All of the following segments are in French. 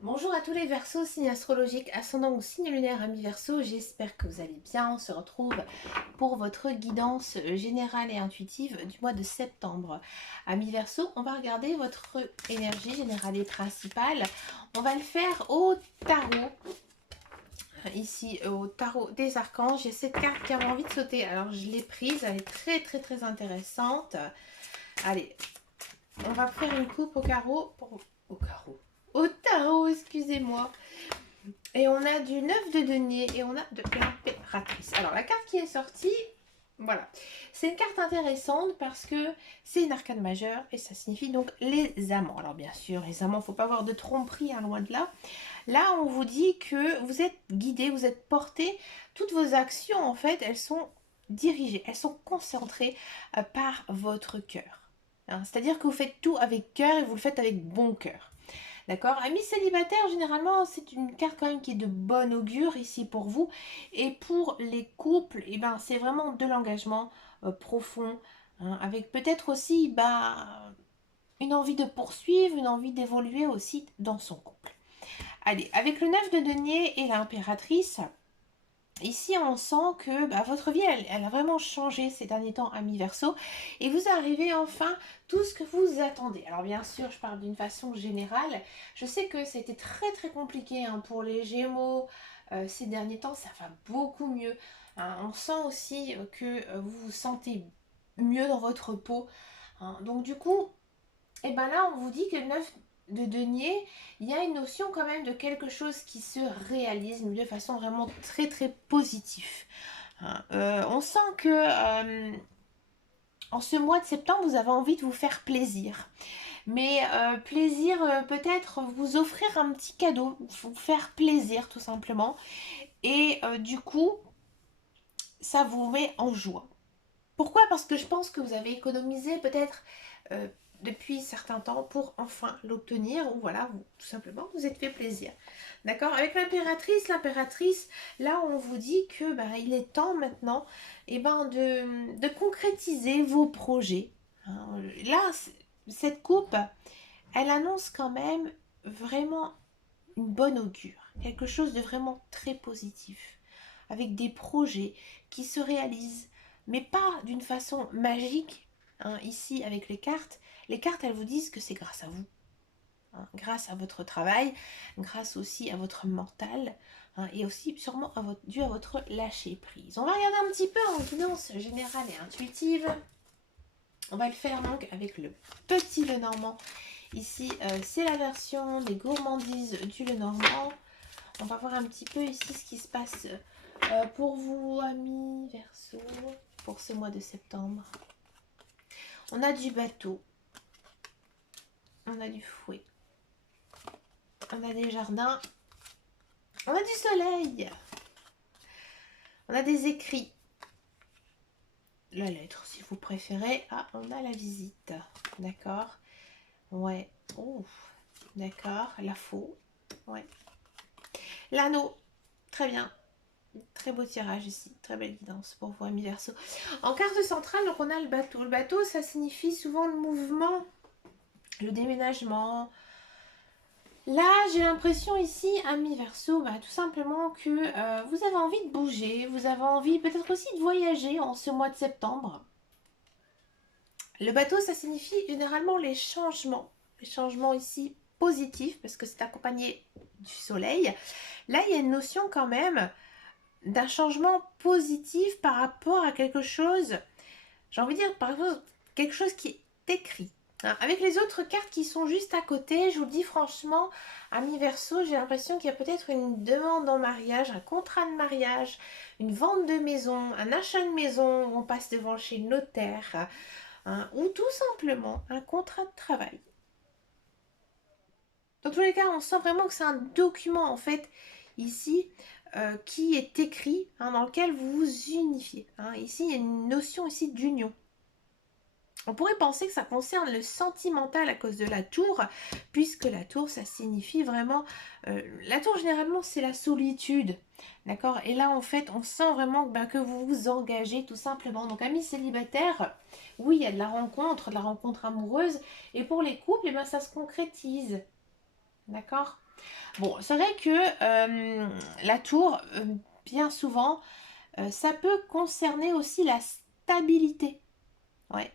Bonjour à tous les Verseaux, signe astrologique, ascendant ou signe lunaire, amis Verseaux, j'espère que vous allez bien. On se retrouve pour votre guidance générale et intuitive du mois de septembre. Amis Verseaux, on va regarder votre énergie générale et principale. On va le faire au tarot. Ici, au tarot des archanges, j'ai cette carte qui avait envie de sauter. Alors, je l'ai prise, elle est très intéressante. Allez, on va faire une coupe au carreau. Au tarot, excusez-moi. Et on a du 9 de denier et on a de l'impératrice. Alors la carte qui est sortie, voilà. C'est une carte intéressante parce que c'est une arcane majeure et ça signifie donc les amants. Alors bien sûr, les amants, il ne faut pas avoir de tromperie, hein, loin de là. Là, on vous dit que vous êtes guidé, vous êtes porté. Toutes vos actions, en fait, elles sont dirigées, elles sont concentrées par votre cœur. Hein, c'est-à-dire que vous faites tout avec cœur et vous le faites avec bon cœur. D'accord. Amis célibataires, généralement, c'est une carte quand même qui est de bon augure ici pour vous. Et pour les couples, eh ben, c'est vraiment de l'engagement profond, hein, avec peut-être aussi une envie de poursuivre, une envie d'évoluer aussi dans son couple. Allez, avec le 9 de denier et l'impératrice, ici, on sent que votre vie, elle a vraiment changé ces derniers temps, amis Verseau, et vous arrivez enfin tout ce que vous attendez. Alors bien sûr, je parle d'une façon générale. Je sais que c'était très compliqué, hein, pour les Gémeaux ces derniers temps. Ça va beaucoup mieux, hein. On sent aussi que vous vous sentez mieux dans votre peau, hein. Donc du coup, et ben là, on vous dit que le 9 de denier, il y a une notion quand même de quelque chose qui se réalise de façon vraiment très positive. Hein. On sent que en ce mois de septembre, vous avez envie de vous faire plaisir. Mais plaisir, peut-être vous offrir un petit cadeau, vous faire plaisir tout simplement. Et du coup, ça vous met en joie. Pourquoi? Parce que je pense que vous avez économisé peut-être depuis certains temps pour enfin l'obtenir, ou voilà, vous, tout simplement, vous êtes fait plaisir. D'accord. Avec l'impératrice, là on vous dit que il est temps maintenant de concrétiser vos projets. Hein. Là, cette coupe, elle annonce quand même vraiment une bonne augure, quelque chose de vraiment très positif, avec des projets qui se réalisent, mais pas d'une façon magique. Hein, ici, avec les cartes, elles vous disent que c'est grâce à vous, hein, grâce à votre travail, grâce aussi à votre mental, hein, et aussi sûrement dû à votre lâcher prise. On va regarder un petit peu en guidance générale et intuitive. On va le faire donc avec le petit Lenormand. Ici, c'est la version des gourmandises du Lenormand. On va voir un petit peu ici ce qui se passe pour vous, amis Verseau, pour ce mois de septembre. On a du bateau. On a du fouet. On a des jardins. On a du soleil. On a des écrits. La lettre, si vous préférez. Ah, on a la visite. D'accord. Ouais. Oh, d'accord. La faux. Ouais. L'anneau. Très bien. Très beau tirage ici, très belle guidance pour vous, amis Verseau. En carte centrale, donc on a le bateau. Le bateau, ça signifie souvent le mouvement, le déménagement. Là, j'ai l'impression ici, amis Verseau, tout simplement que vous avez envie de bouger, vous avez envie peut-être aussi de voyager en ce mois de septembre. Le bateau, ça signifie généralement les changements ici positifs, parce que c'est accompagné du soleil. Là, il y a une notion quand même d'un changement positif par rapport à quelque chose, j'ai envie de dire par exemple quelque chose qui est écrit. Hein, avec les autres cartes qui sont juste à côté, je vous le dis franchement, amis Verseau, j'ai l'impression qu'il y a peut-être une demande en mariage, un contrat de mariage, une vente de maison, un achat de maison, où on passe devant chez le notaire, hein, ou tout simplement un contrat de travail. Dans tous les cas, on sent vraiment que c'est un document en fait ici qui est écrit, hein, dans lequel vous vous unifiez. Hein. Ici, il y a une notion ici d'union. On pourrait penser que ça concerne le sentimental à cause de la tour, puisque la tour, ça signifie vraiment... la tour, généralement, c'est la solitude, d'accord. Et là, en fait, on sent vraiment que vous vous engagez tout simplement. Donc, amis célibataires, oui, il y a de la rencontre amoureuse. Et pour les couples, ça se concrétise. D'accord? Bon, c'est vrai que la tour, bien souvent, ça peut concerner aussi la stabilité. Ouais,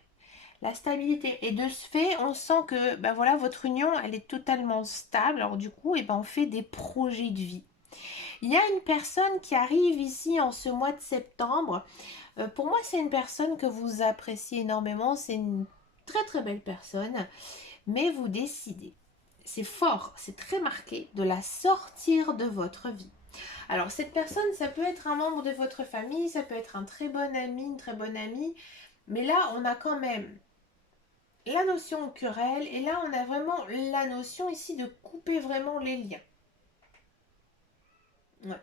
la stabilité. Et de ce fait, on sent que ben voilà, votre union, elle est totalement stable. Alors du coup, ben, on fait des projets de vie. Il y a une personne qui arrive ici en ce mois de septembre. Pour moi, c'est une personne que vous appréciez énormément. C'est une très très belle personne. Mais vous décidez, c'est fort, c'est très marqué, de la sortir de votre vie. Alors cette personne, ça peut être un membre de votre famille, ça peut être un très bon ami, une très bonne amie. Mais là, on a quand même la notion querelle et là, on a vraiment la notion ici de couper vraiment les liens. Ouais.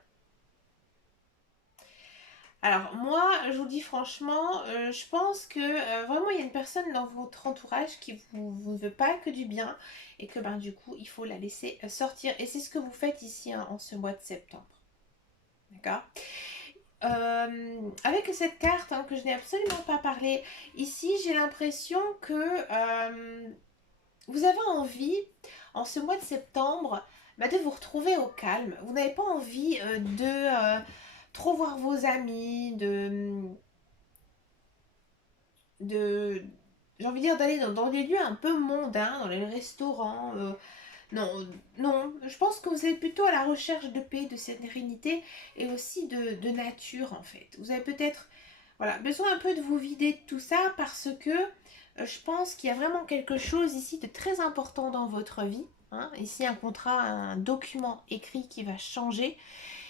Alors moi, je vous dis franchement, je pense que vraiment il y a une personne dans votre entourage qui vous veut pas que du bien et que ben du coup il faut la laisser sortir. Et c'est ce que vous faites ici hein, en ce mois de septembre. D'accord. Avec cette carte hein, que je n'ai absolument pas parlé, ici j'ai l'impression que vous avez envie en ce mois de septembre bah, de vous retrouver au calme. Vous n'avez pas envie de trop voir vos amis, de j'ai envie de dire d'aller dans des lieux un peu mondains, dans les restaurants. Non, non, je pense que vous êtes plutôt à la recherche de paix, de sérénité et aussi de nature en fait. Vous avez peut-être voilà, besoin un peu de vous vider de tout ça parce que je pense qu'il y a vraiment quelque chose ici de très important dans votre vie. Hein. Ici un contrat, un document écrit qui va changer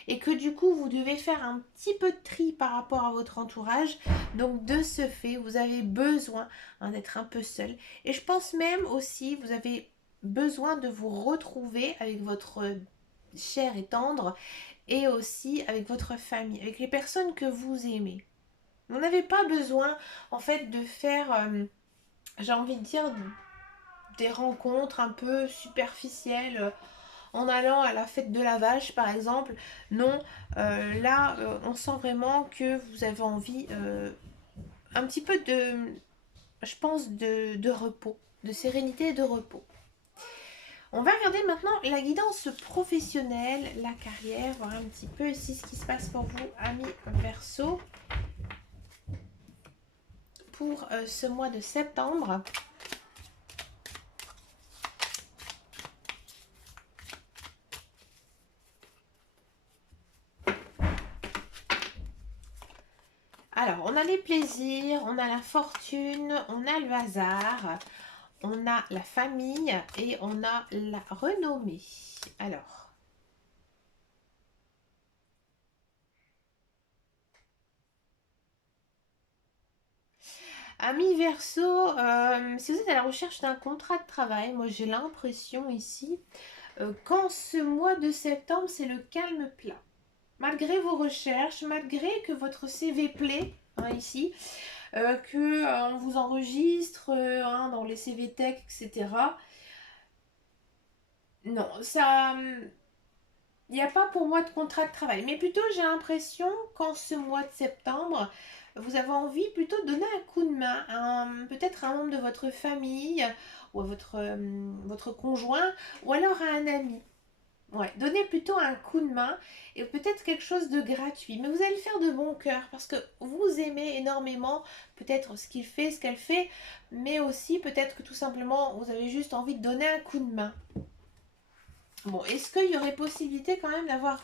et que du coup vous devez faire un petit peu de tri par rapport à votre entourage. Donc de ce fait, vous avez besoin hein, d'être un peu seul. Et je pense même aussi, vous avez besoin de vous retrouver avec votre chair et tendre et aussi avec votre famille, avec les personnes que vous aimez. Vous n'avez pas besoin en fait de faire, j'ai envie de dire, des rencontres un peu superficielles en allant à la fête de la vache par exemple. Non, là on sent vraiment que vous avez envie un petit peu de, je pense, de repos, de sérénité et de repos. On va regarder maintenant la guidance professionnelle, la carrière, voir un petit peu ici ce qui se passe pour vous, amis Verseau, pour ce mois de septembre. Alors, on a les plaisirs, on a la fortune, on a le hasard, on a la famille et on a la renommée. Alors, amis Verseau, si vous êtes à la recherche d'un contrat de travail, moi j'ai l'impression ici qu'en ce mois de septembre, c'est le calme plat. Malgré vos recherches, malgré que votre CV plaît, hein, ici, que on vous enregistre hein, dans les CV Tech, etc. Non, ça, il n'y a pas pour moi de contrat de travail. Mais plutôt, j'ai l'impression qu'en ce mois de septembre, vous avez envie plutôt de donner un coup de main à peut-être un membre de votre famille ou à votre conjoint ou alors à un ami. Ouais, donnez plutôt un coup de main et peut-être quelque chose de gratuit. Mais vous allez le faire de bon cœur parce que vous aimez énormément peut-être ce qu'il fait, ce qu'elle fait, mais aussi peut-être que tout simplement vous avez juste envie de donner un coup de main. Bon, est-ce qu'il y aurait possibilité quand même d'avoir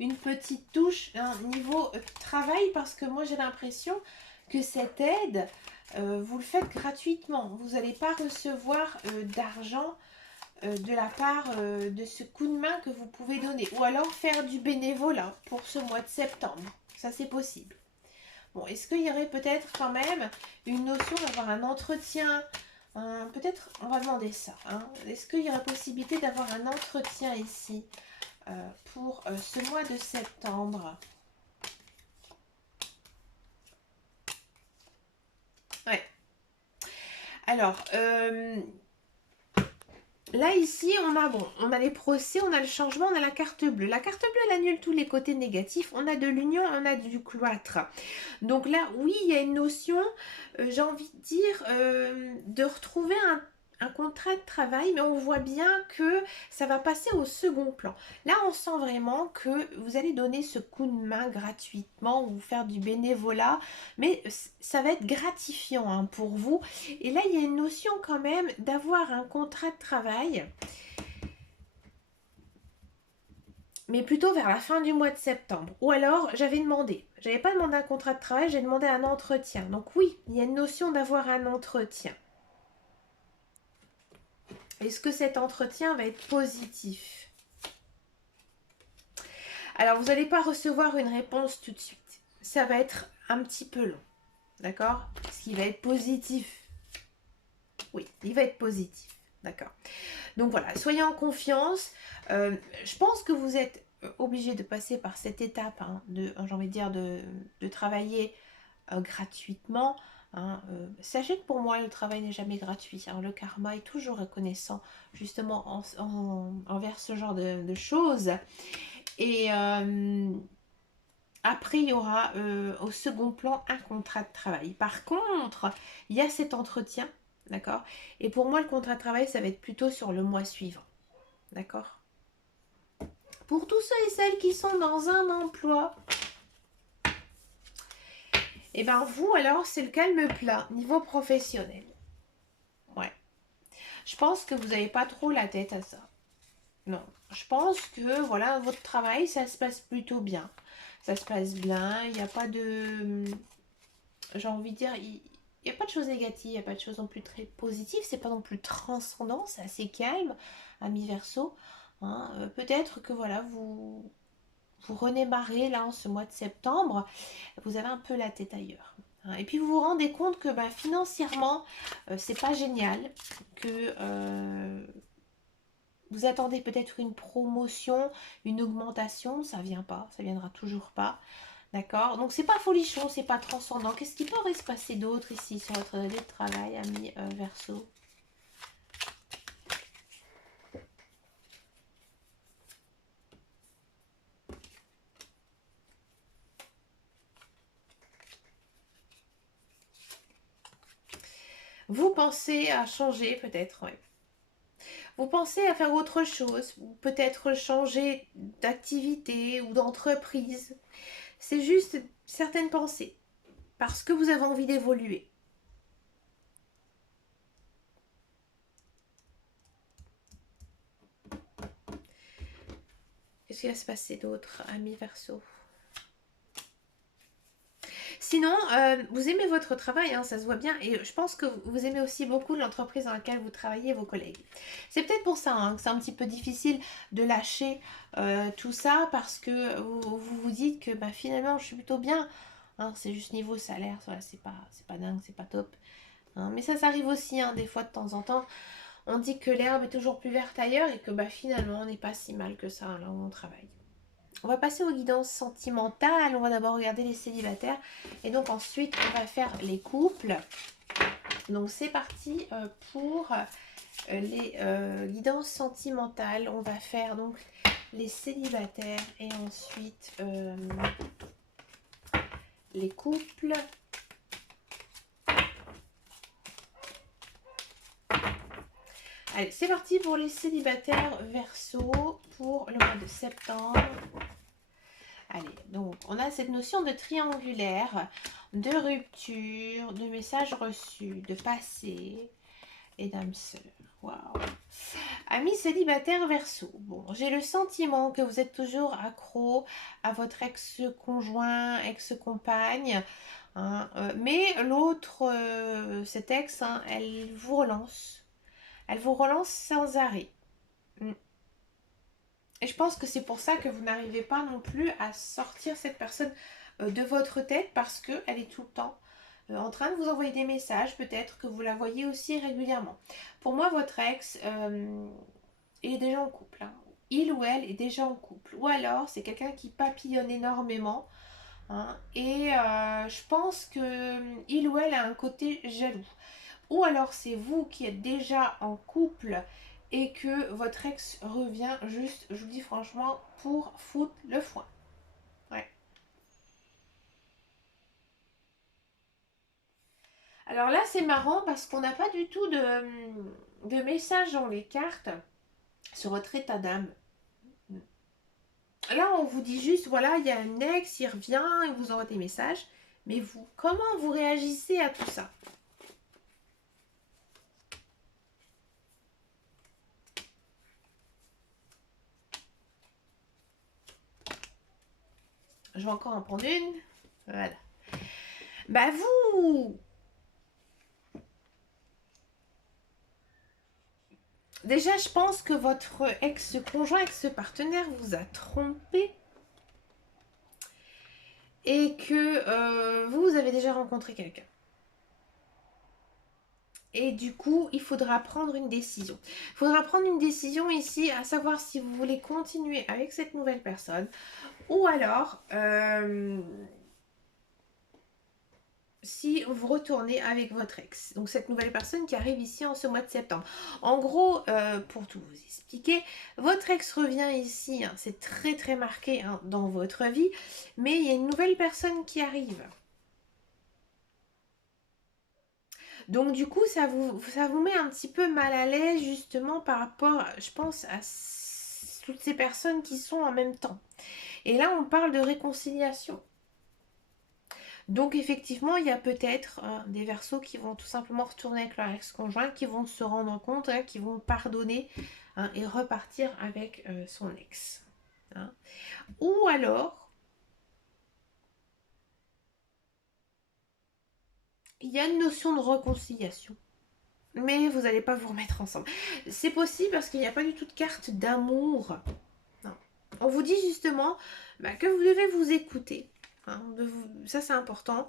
une petite touche niveau travail parce que moi j'ai l'impression que cette aide, vous le faites gratuitement. Vous n'allez pas recevoir d'argent de la part de ce coup de main que vous pouvez donner. Ou alors faire du bénévolat pour ce mois de septembre. Ça, c'est possible. Bon, est-ce qu'il y aurait peut-être quand même une notion d'avoir un entretien peut-être, on va demander ça. Hein. Est-ce qu'il y aurait possibilité d'avoir un entretien ici pour ce mois de septembre? Ouais. Alors, là, ici, on a les procès, on a le changement, on a la carte bleue. La carte bleue, elle annule tous les côtés négatifs. On a de l'union, on a du cloître. Donc là, oui, il y a une notion, j'ai envie de dire, de retrouver un contrat de travail, mais on voit bien que ça va passer au second plan. Là, on sent vraiment que vous allez donner ce coup de main gratuitement ou faire du bénévolat, mais ça va être gratifiant hein, pour vous. Et là, il y a une notion quand même d'avoir un contrat de travail, mais plutôt vers la fin du mois de septembre. Ou alors, j'avais pas demandé un contrat de travail, j'ai demandé un entretien. Donc oui, il y a une notion d'avoir un entretien. Est-ce que cet entretien va être positif? Alors, vous n'allez pas recevoir une réponse tout de suite. Ça va être un petit peu long. D'accord? Est-ce qu'il va être positif? Oui, il va être positif. D'accord. Donc voilà, soyez en confiance. Je pense que vous êtes obligé de passer par cette étape, hein, j'ai envie de dire, de travailler gratuitement. Hein. Sachez que pour moi, le travail n'est jamais gratuit. Hein. Le karma est toujours reconnaissant justement envers ce genre de choses. Et après, il y aura au second plan un contrat de travail. Par contre, il y a cet entretien, d'accord? Et pour moi, le contrat de travail, ça va être plutôt sur le mois suivant, d'accord? Pour tous ceux et celles qui sont dans un emploi, et ben vous, alors, c'est le calme plat, niveau professionnel. Ouais. Je pense que vous n'avez pas trop la tête à ça. Non. Je pense que, voilà, votre travail, ça se passe plutôt bien. Ça se passe bien, il n'y a pas de... J'ai envie de dire, il n'y a pas de choses négatives, il n'y a pas de choses non plus très positives, c'est pas non plus transcendant, c'est assez calme, ami Verseau. Hein. Peut-être que voilà, vous redémarrez là en ce mois de septembre, vous avez un peu la tête ailleurs. Hein. Et puis vous vous rendez compte que bah, financièrement, c'est pas génial, que vous attendez peut-être une promotion, une augmentation, ça vient pas, ça viendra toujours pas. D'accord? Donc c'est pas folichon, c'est pas transcendant. Qu'est-ce qui pourrait se passer d'autre ici sur votre lieu de travail, ami Verseau? Vous pensez à changer peut-être, oui. Vous pensez à faire autre chose, ou peut-être changer d'activité ou d'entreprise. C'est juste certaines pensées, parce que vous avez envie d'évoluer. Qu'est-ce qui va se passer d'autre, ami Verseau? Sinon, vous aimez votre travail, hein, ça se voit bien, et je pense que vous aimez aussi beaucoup l'entreprise dans laquelle vous travaillez, vos collègues. C'est peut-être pour ça hein, que c'est un petit peu difficile de lâcher tout ça, parce que vous dites que bah, finalement, je suis plutôt bien. Hein, c'est juste niveau salaire, voilà, c'est pas dingue, c'est pas top. Hein, mais ça arrive aussi, hein, des fois de temps en temps. On dit que l'herbe est toujours plus verte ailleurs et que bah, finalement, on n'est pas si mal que ça hein, là où on travaille. On va passer aux guidances sentimentales. On va d'abord regarder les célibataires. Et donc ensuite, on va faire les couples. Donc c'est parti pour les guidances sentimentales. On va faire donc les célibataires et ensuite les couples. Allez, c'est parti pour les célibataires Verseau pour le mois de septembre. Allez, donc on a cette notion de triangulaire, de rupture, de message reçu, de passé et d'âme sœur. Waouh! Amis célibataires Verseau, bon, j'ai le sentiment que vous êtes toujours accro à votre ex-conjoint, ex-compagne, hein, mais l'autre, cet ex, hein, elle vous relance. Elle vous relance sans arrêt. Mm. Et je pense que c'est pour ça que vous n'arrivez pas non plus à sortir cette personne de votre tête parce qu'elle est tout le temps en train de vous envoyer des messages. Peut-être que vous la voyez aussi régulièrement. Pour moi, votre ex, il est déjà en couple. Hein. Il ou elle est déjà en couple. Ou alors, c'est quelqu'un qui papillonne énormément. Hein, et je pense que il ou elle a un côté jaloux. Ou alors c'est vous qui êtes déjà en couple et que votre ex revient juste, je vous dis franchement, pour foutre le foin. Ouais. Alors là, c'est marrant parce qu'on n'a pas du tout de... de messages dans les cartes sur votre état d'âme. Là, on vous dit juste, voilà, il y a un ex, il revient, il vous envoie des messages. Mais vous, comment vous réagissez à tout ça? Je vais encore en prendre une. Voilà. Bah vous... Déjà, je pense que votre ex-conjoint, ex-partenaire vous a trompé. Et que vous avez déjà rencontré quelqu'un. Et du coup, il faudra prendre une décision. Il faudra prendre une décision ici, à savoir si vous voulez continuer avec cette nouvelle personne ou alors si vous retournez avec votre ex. Donc cette nouvelle personne qui arrive ici en ce mois de septembre. En gros, pour tout vous expliquer, votre ex revient ici, hein, c'est très très marqué hein, dans votre vie, mais il y a une nouvelle personne qui arrive. Donc du coup, ça vous met un petit peu mal à l'aise justement par rapport, je pense, à toutes ces personnes qui sont en même temps. Et là, on parle de réconciliation. Donc effectivement, il y a peut-être des Verseaux qui vont tout simplement retourner avec leur ex-conjoint, qui vont se rendre compte, hein, qui vont pardonner hein, et repartir avec son ex. Hein. Ou alors, il y a une notion de réconciliation. Mais vous n'allez pas vous remettre ensemble. C'est possible parce qu'il n'y a pas du tout de carte d'amour. Non. On vous dit justement bah, que vous devez vous écouter. Hein, ça, c'est important.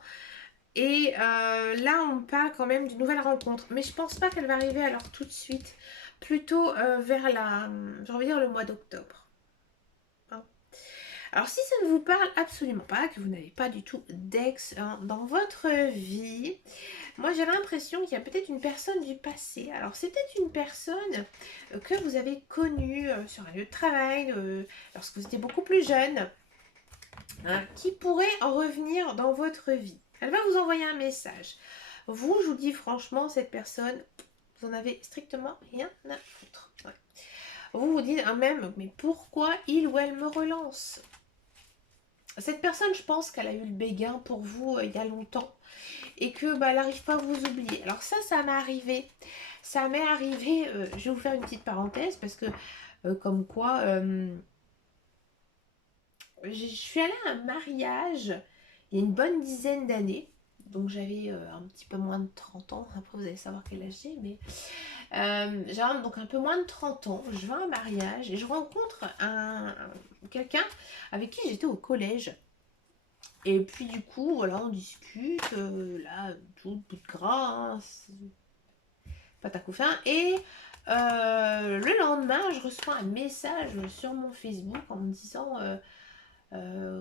Et là, on parle quand même d'une nouvelle rencontre. Mais je pense pas qu'elle va arriver alors tout de suite. Plutôt vers j'ai envie de dire le mois d'octobre. Hein. Alors, si ça ne vous parle absolument pas, que vous n'avez pas du tout d'ex hein, dans votre vie, moi j'ai l'impression qu'il y a peut-être une personne du passé. Alors, c'est peut-être une personne que vous avez connue sur un lieu de travail lorsque vous étiez beaucoup plus jeune, hein, qui pourrait en revenir dans votre vie. Elle va vous envoyer un message. Vous, je vous dis franchement, cette personne, vous en avez strictement rien à foutre. Ouais. Vous vous dites même, mais pourquoi il ou elle me relance? Cette personne, je pense qu'elle a eu le béguin pour vous il y a longtemps et que bah, elle n'arrive pas à vous oublier. Alors ça m'est arrivé. Ça m'est arrivé, je vais vous faire une petite parenthèse parce que comme quoi, je suis allée à un mariage il y a une bonne dizaine d'années. Donc j'avais un petit peu moins de 30 ans. Après vous allez savoir quel âge j'ai. Mais j'avais donc un peu moins de 30 ans. Je vais à un mariage et je rencontre quelqu'un avec qui j'étais au collège. Et puis du coup, voilà, on discute. Là, tout bout de gras. Hein, pas à coup fin. Et le lendemain, je reçois un message sur mon Facebook en me disant...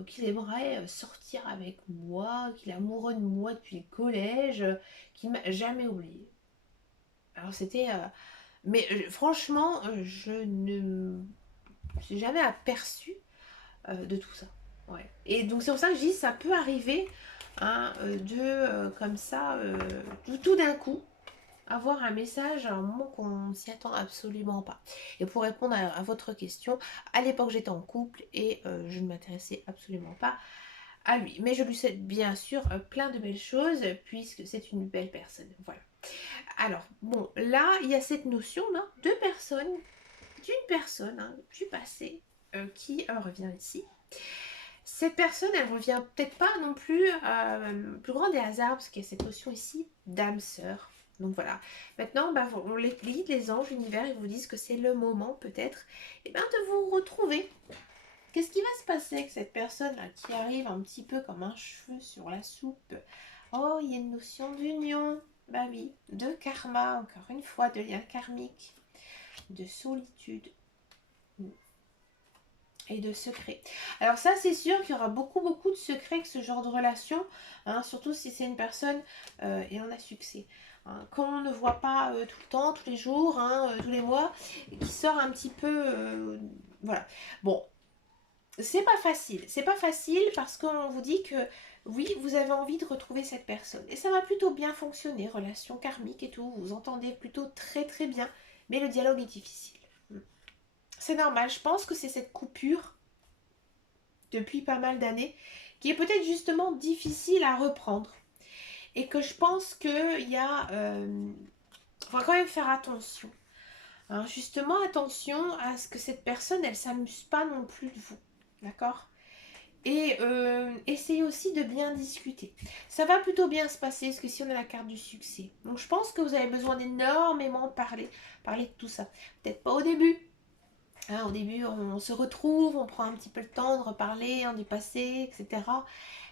qu'il aimerait sortir avec moi, qu'il est amoureux de moi depuis le collège, qu'il m'a jamais oublié. Alors c'était... mais franchement, je ne me suis jamais aperçue de tout ça. Ouais. Et donc c'est pour ça que je dis, ça peut arriver hein, comme ça, tout d'un coup, avoir un message à un moment qu'on ne s'y attend absolument pas. Et pour répondre à votre question, à l'époque j'étais en couple et je ne m'intéressais absolument pas à lui. Mais je lui souhaite bien sûr plein de belles choses puisque c'est une belle personne. Voilà. Alors, bon, là, il y a cette notion d'une personne hein, du passé qui revient ici. Cette personne, elle revient peut-être pas non plus plus grand des hasards parce qu'il y a cette notion ici d'âme sœur. Donc voilà. Maintenant, bah, on les guide, les anges, l'univers, ils vous disent que c'est le moment peut-être de vous retrouver. Qu'est-ce qui va se passer avec cette personne là qui arrive un petit peu comme un cheveu sur la soupe? Oh, il y a une notion d'union. Bah oui, de karma, encore une fois, de lien karmique, de solitude et de secrets. Alors ça, c'est sûr qu'il y aura beaucoup de secrets avec ce genre de relation, hein, surtout si c'est une personne et on a succès. Hein, quand on ne voit pas tout le temps, tous les jours, hein, tous les mois, et qui sort un petit peu... voilà. Bon, c'est pas facile parce qu'on vous dit que Oui, vous avez envie de retrouver cette personne. Et ça va plutôt bien fonctionner, relation karmique et tout. Vous vous entendez plutôt très très bien. Mais le dialogue est difficile. C'est normal, je pense que c'est cette coupure depuis pas mal d'années qui est peut-être justement difficile à reprendre. Et que je pense qu'il y a... faut quand même faire attention. Hein, justement, attention à ce que cette personne, elle s'amuse pas non plus de vous. D'accord? Et essayez aussi de bien discuter. Ça va plutôt bien se passer parce que si on a la carte du succès. Donc je pense que vous avez besoin d'énormément parler de tout ça. Peut-être pas au début. Hein, au début, on se retrouve, on prend un petit peu le temps de reparler du passé, etc.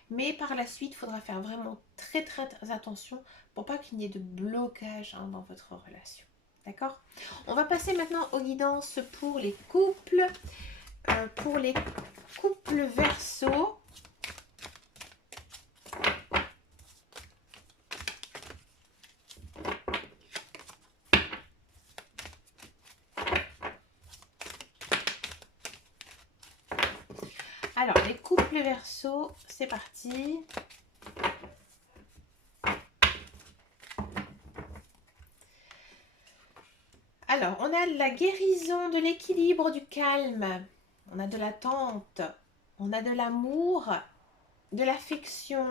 Mais par la suite, il faudra faire vraiment très très attention pour pas qu'il n'y ait de blocage dans votre relation. D'accord? On va passer maintenant aux guidances pour les couples. Pour les couples Verseau. Alors, les couples Verseau, c'est parti. Alors, on a la guérison de l'équilibre, du calme. On a de l'attente. On a de l'amour, de l'affection.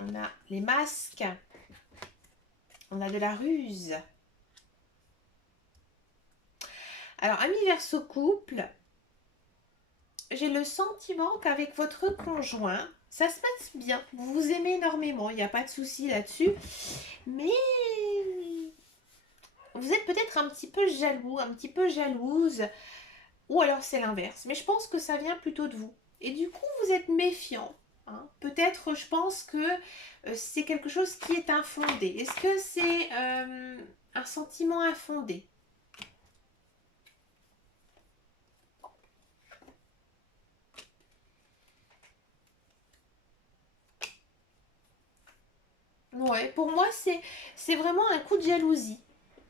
On a les masques. On a de la ruse. Alors, amis Verseau couple, j'ai le sentiment qu'avec votre conjoint, ça se passe bien. Vous vous aimez énormément, il n'y a pas de souci là-dessus. Mais vous êtes peut-être un petit peu jaloux, un petit peu jalouse. Ou alors c'est l'inverse. Mais je pense que ça vient plutôt de vous. Et du coup, vous êtes méfiant. Hein. Peut-être, je pense que c'est quelque chose qui est infondé. Est-ce que c'est un sentiment infondé? Ouais, pour moi, c'est vraiment un coup de jalousie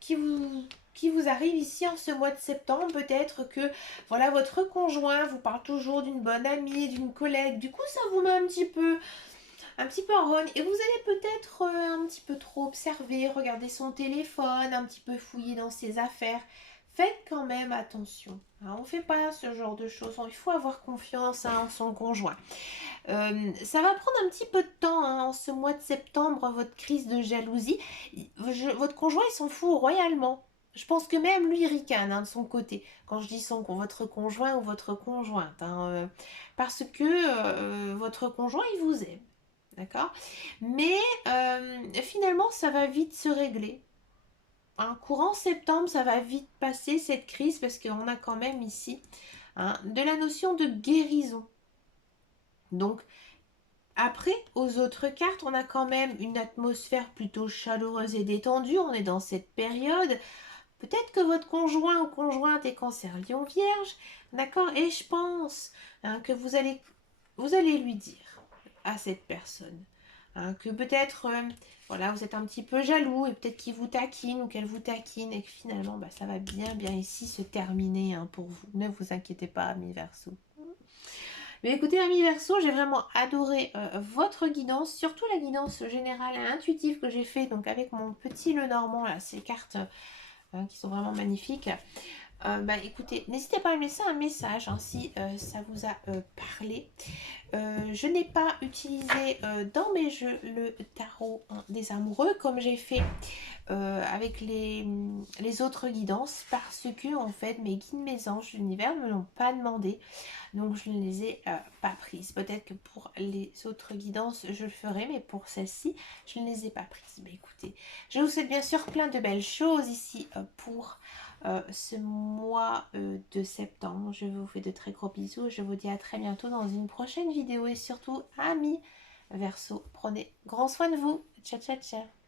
qui vous, qui vous arrive ici en ce mois de septembre. Peut-être que voilà, votre conjoint vous parle toujours d'une bonne amie, d'une collègue. Du coup, ça vous met un petit peu en rogne. Et vous allez peut-être un petit peu trop observer, regarder son téléphone, un petit peu fouiller dans ses affaires. Faites quand même attention. Hein, on ne fait pas ce genre de choses. Il faut avoir confiance en son conjoint. Ça va prendre un petit peu de temps en ce mois de septembre, votre crise de jalousie. Votre conjoint, il s'en fout royalement. Je pense que même lui, il ricane de son côté. Quand je dis votre conjoint ou votre conjointe. Parce que votre conjoint, il vous aime. D'accord? Mais finalement, ça va vite se régler. Courant septembre, ça va vite passer cette crise parce qu'on a quand même ici de la notion de guérison. Donc, après, aux autres cartes, on a quand même une atmosphère plutôt chaleureuse et détendue. On est dans cette période. Peut-être que votre conjoint ou conjointe est cancer lion vierge. D'accord? Et je pense que vous allez lui dire à cette personne que peut-être voilà, vous êtes un petit peu jaloux et peut-être qu'il vous taquine ou qu'elle vous taquine et que finalement ça va bien ici se terminer pour vous. Ne vous inquiétez pas, amis Verseau. Mais écoutez, amis Verseau, j'ai vraiment adoré votre guidance, surtout la guidance générale et intuitive que j'ai fait donc avec mon petit Lenormand, là, ces cartes qui sont vraiment magnifiques. Écoutez, n'hésitez pas à me laisser un message si ça vous a parlé. Je n'ai pas utilisé dans mes jeux le tarot des amoureux comme j'ai fait avec les autres guidances parce que en fait mes guides, mes anges, l'univers ne me l'ont pas demandé, donc je ne les ai pas prises. Peut-être que pour les autres guidances je le ferai, mais pour celle-ci je ne les ai pas prises. Mais écoutez, je vous souhaite bien sûr plein de belles choses ici pour ce mois de septembre. Je vous fais de très gros bisous. Je vous dis à très bientôt dans une prochaine vidéo. Et surtout, amis Verseau, prenez grand soin de vous. Ciao, ciao, ciao.